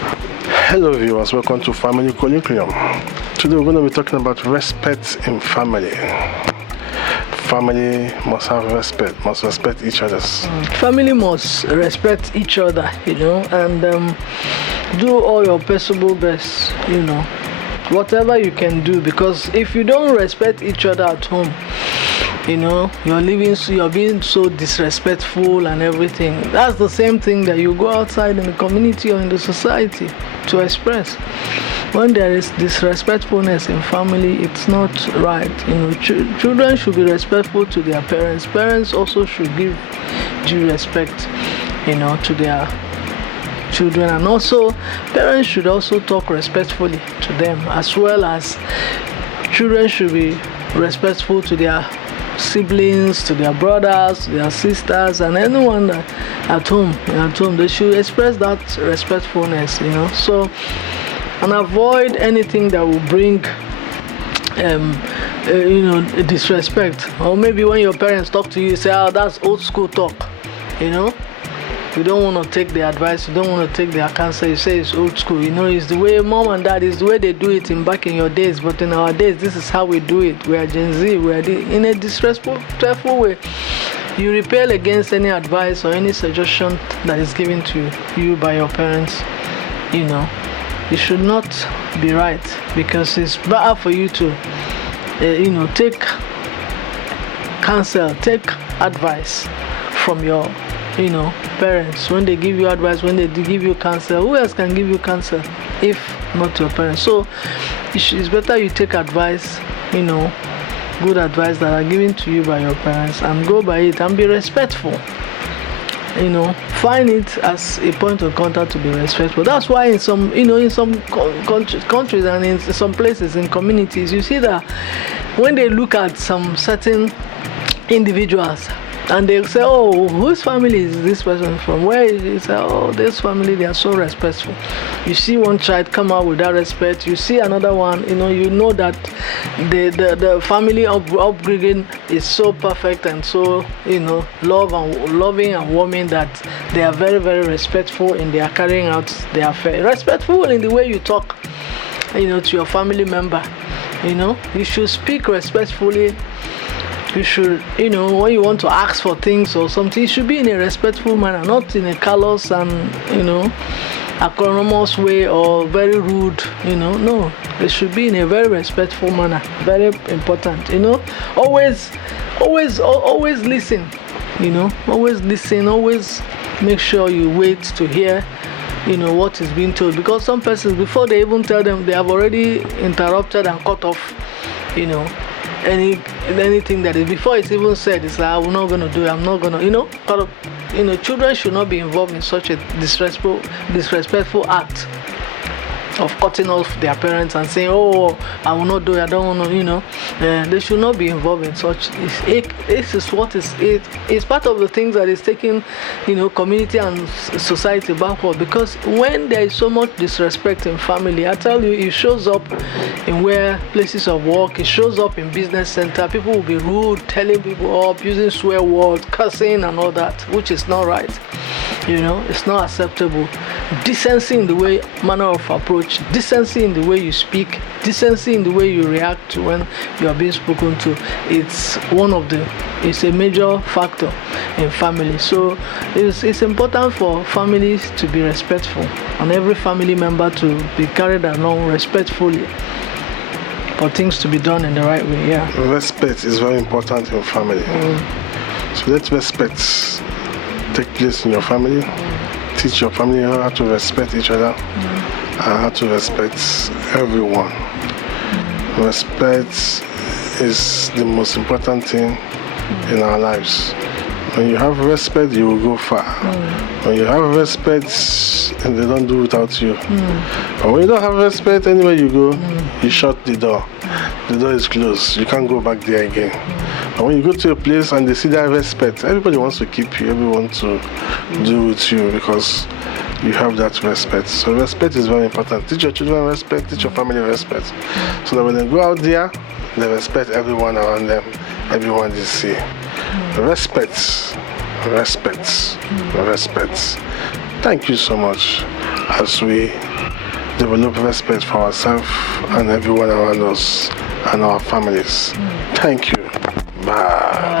Hello viewers, welcome to Family Colloquium. Today we're going to be talking about respect in family. Family must have respect, must respect each other. Family must respect each other, and do all your possible best, whatever you can do, because if you don't respect each other at home, you're being so disrespectful and everything. That's the same thing that you go outside in the community or in the society to express. When there is disrespectfulness in family, it's not right. Children should be respectful to their parents. Parents also should give due respect, to their children, and also parents should also talk respectfully to them, as well as children should be respectful to their siblings, to their brothers, to their sisters, and anyone that at home they should express that respectfulness, so, and avoid anything that will bring disrespect. Or maybe when your parents talk to you, you say, oh, that's old school talk. You don't want to take their advice, you don't want to take their counsel. You say it's old school. It's the way mom and dad, is the way they do it back in your days. But in our days, this is how we do it. We are Gen Z. We are in a disrespectful way. You repel against any advice or any suggestion that is given to you by your parents. It should not be right, because it's better for you to, take counsel, take advice from your parents. When they give you advice, when they give you counsel, who else can give you counsel if not your parents? So it's better you take advice, good advice that are given to you by your parents, and go by it and be respectful. Find it as a point of contact to be respectful. That's why in some countries and in some places, in communities, you see that when they look at some certain individuals, and they'll say, oh, whose family is this person from? Where is it? Say, oh, this family, they are so respectful. You see one child come out with that respect. You see another one, you know that the family upbringing is so perfect and so, loving and warming, that they are very, very respectful in their carrying out their affair. Respectful in the way you talk, to your family member. You should speak respectfully. You should, when you want to ask for things or something, it should be in a respectful manner, not in a callous and, acrimonious way or very rude, No, it should be in a very respectful manner. Very important, Always listen, Always listen, always make sure you wait to hear, what is being told. Because some persons, before they even tell them, they have already interrupted and cut off, anything that is before it's even said. It's like, I'm not going to do it, I'm not going to, children should not be involved in such a disrespectful act of cutting off their parents and saying, oh, I will not do it, I don't want to, they should not be involved in such. This is what it's part of the things that is taking, community and society backward. Because when there is so much disrespect in family, I tell you, it shows up in places of work, it shows up in business center. People will be rude, telling people up, using swear words, cursing and all that, which is not right. It's not acceptable. Decency in the way, manner of approach, decency in the way you speak, decency in the way you react to when you are being spoken to. It's a major factor in family. So it's important for families to be respectful, and every family member to be carried along respectfully, for things to be done in the right way. Yeah. Respect is very important in family. So let respect take place in your family. Teach your family how to respect each other, and how to respect everyone. Respect is the most important thing in our lives. When you have respect, you will go far. When you have respect, and they don't do without you. But when you don't have respect, anywhere you go, you shut the door. The door is closed. You can't go back there again. But when you go to a place and they see that respect, everybody wants to keep you. Everyone wants to do with you because you have that respect. So respect is very important. Teach your children respect. Teach your family respect. So that when they go out there, they respect everyone around them. Everyone they see. Respect. Respect. Respect. Thank you so much as we develop respect for ourselves and everyone around us and our families. Thank you. Bye.